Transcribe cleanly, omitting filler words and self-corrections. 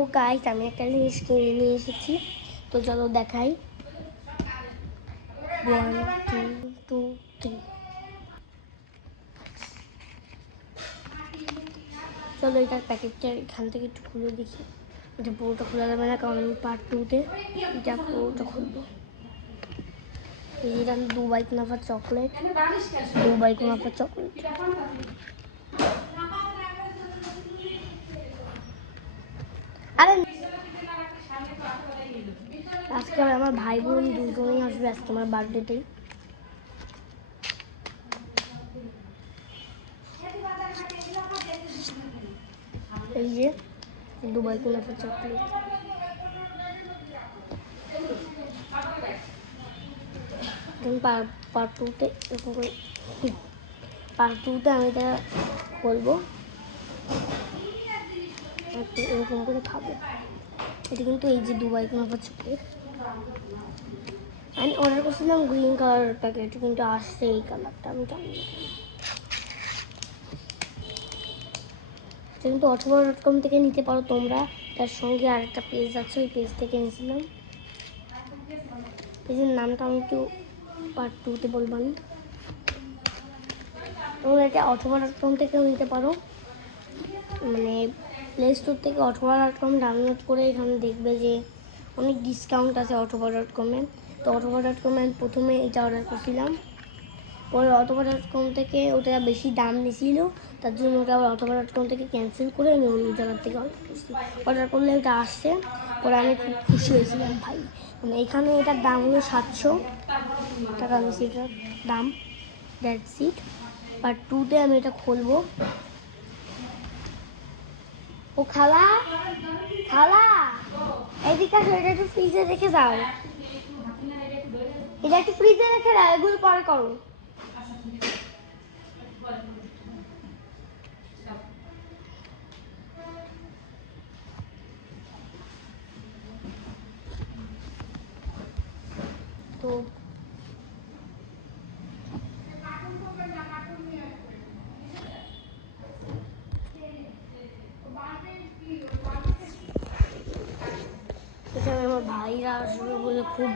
তো গাইস আমি একটা জিনিস কিনে নিয়ে এসেছি, তো চলো দেখাই। 1 2 3 চলো এটার প্যাকেটটা এখান থেকে একটু খুলে দেখি। এটা পুরোটা খোলা যাবে না, কারণ আমি পার্ট 2-তে এটা পুরোটা খুলবো। এটা দুবাই কুনাফা চকলেট, দুবাই কুনাফা চকলেট। আরে আজকে আমার ভাই বোন দুজনেই আসবে আজকে আমার বার্থডেতেই। এই যে দুবাই কুনাফা চকলেট। পার্ট 2-তে এরকম করে পার্ট 2-তে আমি এটা খুলবো, এরকম করে খাবো। এটা কিন্তু এই যে দুবাই কুনাফা চকলেট আমি অর্ডার করছিলাম গ্রিন কালার প্যাকেট, কিন্তু আসছে এই কালারটা, আমি জানি না। কিন্তু অথবা.com থেকে নিতে পারো তোমরা, তার সঙ্গে আরেকটা পেজ আছে, ওই পেজ থেকে নিয়েছিলাম। পেজের নামটা আমি একটু পার্ট 2-তে বলবো আমি। তোমরা এটা অথবা.com থেকেও নিতে পারো, মানে প্লে স্টোর থেকে অথবা.com ডাউনলোড করে এখানে দেখবে যে অনেক ডিসকাউন্ট আছে অথবা.com-এ। তো অথবা.com-এ আমি প্রথমে এটা অর্ডার করছিলাম, পরে অথবা.com থেকে ওটা বেশি দাম নিয়েছিল, তার জন্য ওটা আবার অথবা.com থেকে ক্যান্সেল করে আমি অন্য জায়গার থেকে অর্ডার করছি। অর্ডার করলে ওটা আসছে, পরে আমি খুব খুশি হয়েছিলাম ভাই। মানে এখানে এটার দাম হলো 700 টাকা বেশি, এটার দাম। That's it. পার্ট 2-তে আমি এটা খুলবো। ও খালা, খালা এদিকে আসো, এটা একটু ফ্রিজে রেখে দাও, এটা একটু ফ্রিজে রেখে দাও, এগুলো পরে করো। তো এখানে আমার ভাইরা আসবে বলে খুব